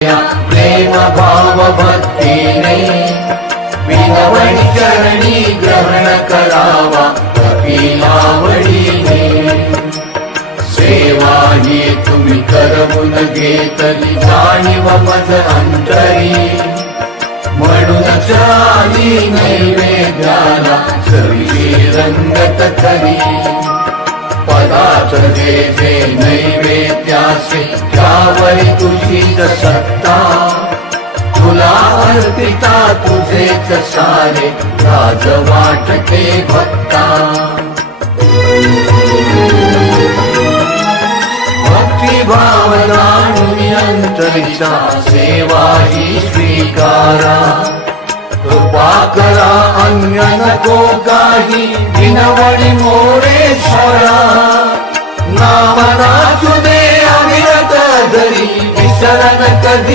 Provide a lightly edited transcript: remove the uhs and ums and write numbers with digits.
प्रेम भाव भक्तीने विनवणी चरणी ग्रहण करावा कपिलावळीने। सेवा ही तुम्ही करवून घेतली जाणीव मज अंतरी, म्हणूनच आली नैवेद्याला चवीची रंगत खरी। पदार्थ जे जे नैवेद्याचे त्यावरी तुझीच सत्ता, तुला अर्पिता तुझेच सारे राज वाटते भक्ता। भक्तिभाव जाणून अंतरीचा सेवा ही स्वीकारा, कृपा करा अन्य नको काही विनवणी मोरेश्वरा। नाम नाचू दे अविरत धरी विसरण कधी